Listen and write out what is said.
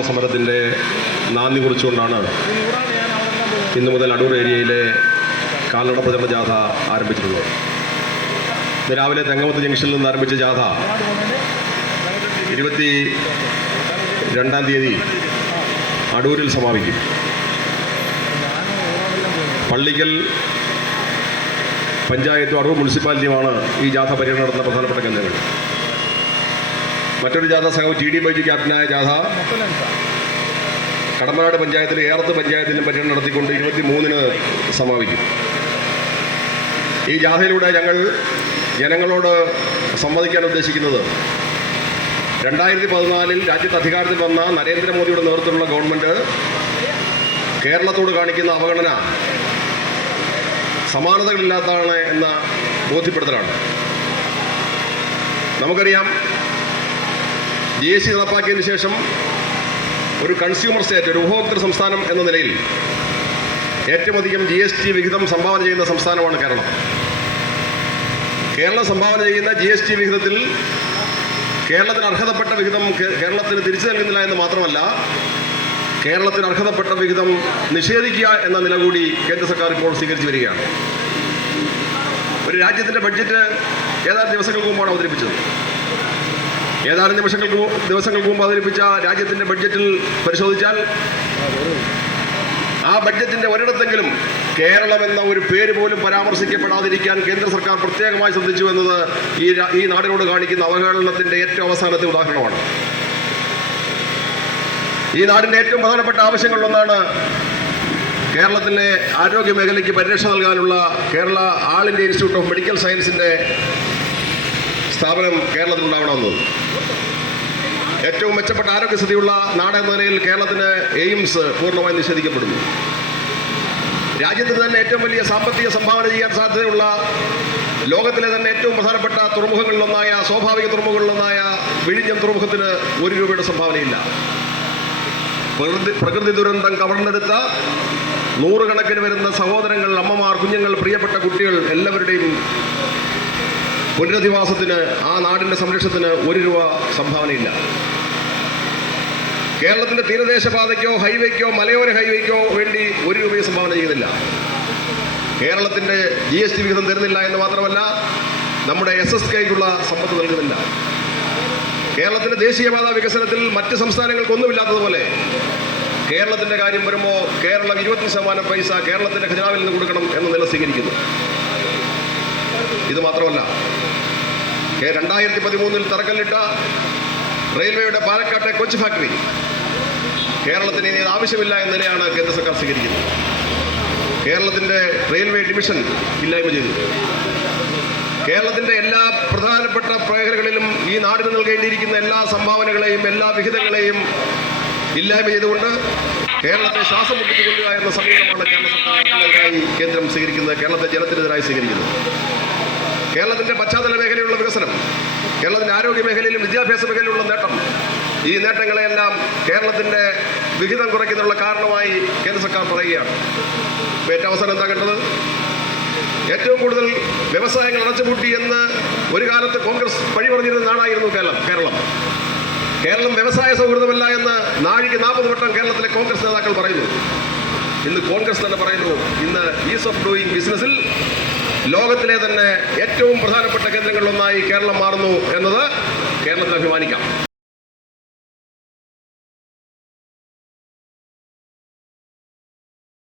സമരത്തിന്റെ നാന്ദി കുറിച്ചുകൊണ്ടാണ് ഇന്നു മുതൽ അടൂർ ഏരിയയിലെ കാൽനട പ്രചരണ ജാഥ ആരംഭിച്ചിട്ടുള്ളത്. ഇന്ന് രാവിലെ തെങ്ങമത്ത് ജംഗ്ഷനിൽ നിന്ന് ആരംഭിച്ച ജാഥ ഇരുപത്തി രണ്ടാം തീയതി അടൂരിൽ സമാപിക്കും. പള്ളിക്കൽ പഞ്ചായത്തും അടൂർ മുനിസിപ്പാലിറ്റിയുമാണ് ഈ ജാഥ പര്യടനം നടത്തുന്ന പ്രധാനപ്പെട്ട കേന്ദ്രങ്ങൾ. മറ്റൊരു ജാഥ സംഘം ടി ഡി ബൈജു ക്യാപ്റ്റനായ ജാഥ. കടമ്പനാട് പഞ്ചായത്തിലെ ഏറത്ത് പഞ്ചായത്തിലും പര്യടനം നടത്തിക്കൊണ്ട് ഇരുപത്തി മൂന്നിന് സമാപിക്കും. ഈ ജാഥയിലൂടെ ഞങ്ങൾ ജനങ്ങളോട് സംവദിക്കാൻ ഉദ്ദേശിക്കുന്നത് രണ്ടായിരത്തി പതിനാലിൽ രാജ്യത്ത് അധികാരത്തിൽ വന്ന നരേന്ദ്രമോദിയുടെ നേതൃത്വത്തിലുള്ള ഗവൺമെന്റ് കേരളത്തോട് കാണിക്കുന്ന അവഗണന സമാനതകളില്ലാത്തതാണ് എന്ന ബോധ്യപ്പെടുത്തലാണ്. നമുക്കറിയാം ജി എസ് നടപ്പാക്കിയതിന് ശേഷം ഒരു കൺസ്യൂമർ സ്റ്റേറ്റ് ഒരു ഉപഭോക്തൃ സംസ്ഥാനം എന്ന നിലയിൽ ഏറ്റവും അധികം ജി എസ് ടി വിഹിതം സംഭാവന ചെയ്യുന്ന സംസ്ഥാനമാണ് കേരളം. കേരളം സംഭാവന ചെയ്യുന്ന ജി എസ് ടി വിഹിതത്തിൽ കേരളത്തിന് അർഹതപ്പെട്ട വിഹിതം കേരളത്തിന് തിരിച്ചു നൽകുന്നില്ല എന്ന് മാത്രമല്ല കേരളത്തിന് അർഹതപ്പെട്ട വിഹിതം നിഷേധിക്കുക എന്ന നില കൂടി കേന്ദ്ര സർക്കാർ ഇപ്പോൾ സ്വീകരിച്ചു വരികയാണ്. ഒരു രാജ്യത്തിന്റെ ബഡ്ജറ്റ് ഏതാനും ദിവസങ്ങൾക്ക് മുമ്പാണ് അവതരിപ്പിച്ചത്. ഏതാനും നിമിഷങ്ങൾക്ക് ദിവസങ്ങൾക്ക് മുമ്പ് അവതരിപ്പിച്ച രാജ്യത്തിന്റെ ബഡ്ജറ്റിൽ പരിശോധിച്ചാൽ ആ ബഡ്ജറ്റിന്റെ ഒരിടത്തെങ്കിലും കേരളം എന്ന ഒരു പേര് പോലും പരാമർശിക്കപ്പെടാതിരിക്കാൻ കേന്ദ്ര സർക്കാർ പ്രത്യേകമായി ശ്രദ്ധിച്ചു എന്നത് ഈ ഈ നാടിനോട് കാണിക്കുന്ന അവഹേളനത്തിന്റെ ഏറ്റവും അവസാനത്തെ ഉദാഹരണമാണ്. ഈ നാടിന്റെ ഏറ്റവും പ്രധാനപ്പെട്ട ആവശ്യങ്ങളിലൊന്നാണ് കേരളത്തിലെ ആരോഗ്യ മേഖലയ്ക്ക് പരിരക്ഷ നൽകാനുള്ള Kerala all India institute of medical സയൻസിന്റെ സ്ഥാപനം കേരളത്തിൽ ഉണ്ടാവണമെന്നത് ഏറ്റവും മെച്ചപ്പെട്ട ആരോഗ്യസ്ഥിതിയുള്ള നാട് എന്ന നിലയിൽ കേരളത്തിന് എയിംസ് പൂർണമായി നിഷേധിക്കപ്പെടുന്നു. രാജ്യത്തിന് തന്നെ ഏറ്റവും വലിയ സാമ്പത്തിക സംഭാവന ചെയ്യാൻ സാധ്യതയുള്ള ലോകത്തിലെ തന്നെ ഏറ്റവും പ്രധാനപ്പെട്ട തുറമുഖങ്ങളിലൊന്നായ സ്വാഭാവിക തുറമുഖങ്ങളിലൊന്നായ വിഴിഞ്ഞം തുറമുഖത്തിന് ഒരു രൂപയുടെ സംഭാവനയില്ല. പ്രകൃതി പ്രകൃതി ദുരന്തം കവർന്നെടുത്ത നൂറുകണക്കിന് വരുന്ന സഹോദരങ്ങൾ അമ്മമാർ കുഞ്ഞുങ്ങൾ പ്രിയപ്പെട്ട കുട്ടികൾ എല്ലാവരുടെയും പുനരധിവാസത്തിന് ആ നാടിന്റെ സംരക്ഷണത്തിന് ഒരു രൂപ സംഭാവനയില്ല. കേരളത്തിന്റെ തീരദേശപാതയ്ക്കോ ഹൈവേക്കോ മലയോര ഹൈവേക്കോ വേണ്ടി ഒരു രൂപയും സംഭാവന ചെയ്തില്ല. കേരളത്തിന്റെ ജി എസ് ടി വിഹിതം തരുന്നില്ല എന്ന് മാത്രമല്ല നമ്മുടെ എസ് എസ് കെക്കുള്ള സമ്പത്ത് നൽകുന്നില്ല. കേരളത്തിന്റെ ദേശീയപാത വികസനത്തിൽ മറ്റ് സംസ്ഥാനങ്ങൾക്കൊന്നുമില്ലാത്തതുപോലെ കേരളത്തിന്റെ കാര്യം വരുമ്പോൾ കേരളം ഇരുപത്തി ശതമാനം പൈസ കേരളത്തിന്റെ ഖജനാവിൽ നിന്ന് കൊടുക്കണം എന്ന് നില സ്വീകരിക്കുന്നു. ഇത് മാത്രമല്ല രണ്ടായിരത്തി പതിമൂന്നിൽ തറക്കല്ലിട്ട റെയിൽവേയുടെ പാലക്കാട്ടെ കൊച്ചു ഫാക്ടറി കേരളത്തിന് ഇനി ആവശ്യമില്ല എന്ന നിലയാണ് കേന്ദ്ര സർക്കാർ സ്വീകരിക്കുന്നത്. കേരളത്തിന്റെ റെയിൽവേ ഡിവിഷൻ ഇല്ലായ്മ ചെയ്തു. കേരളത്തിന്റെ എല്ലാ പ്രധാനപ്പെട്ട മേഖലകളിലും ഈ നാടിന് നൽകേണ്ടിയിരിക്കുന്ന എല്ലാ സംഭാവനകളെയും എല്ലാ വിഹിതങ്ങളെയും ഇല്ലായ്മ ചെയ്തുകൊണ്ട് കേരളത്തെ ശ്വാസം മുട്ടിച്ചു കൊല്ലുക എന്ന സമീപനമാണ് കേരള സർക്കാരിനെതിരായി കേന്ദ്രം സ്വീകരിക്കുന്നത് കേരളത്തെ ജലത്തിനെതിരായി സ്വീകരിക്കുന്നത്. കേരളത്തിന്റെ പശ്ചാത്തല മേഖലയിലുള്ള വികസനം കേരളത്തിന്റെ ആരോഗ്യ മേഖലയിലും വിദ്യാഭ്യാസ മേഖലയിലുള്ള നേട്ടം ഈ നേട്ടങ്ങളെയെല്ലാം കേരളത്തിന്റെ വിഹിതം കുറയ്ക്കുന്നതിനുള്ള കാരണമായി കേന്ദ്ര സർക്കാർ പറയുകയാണ്. ഏറ്റവും അവസാനം എന്താ കണ്ടത്? ഏറ്റവും കൂടുതൽ വ്യവസായങ്ങൾ അടച്ചുപൂട്ടി എന്ന് ഒരു കാലത്ത് കോൺഗ്രസ് വഴി പറഞ്ഞിരുന്ന നാടായിരുന്നു കേരളം കേരളം. കേരളം വ്യവസായ സൗഹൃദമല്ല എന്ന് നാഴിക നാൽപ്പത് വട്ടം കേരളത്തിലെ കോൺഗ്രസ് നേതാക്കൾ പറയുന്നു. ഇന്ന് കോൺഗ്രസ് തന്നെ പറയുന്നു ഇന്ന് ഈസ് ഓഫ് ഡൂയിങ് ബിസിനസ്സിൽ ലോകത്തിലെ തന്നെ ഏറ്റവും പ്രധാനപ്പെട്ട കേന്ദ്രങ്ങളിലൊന്നായി കേരളം മാറുന്നു എന്നത് കേരളത്തിൽ അഭിമാനിക്കാം.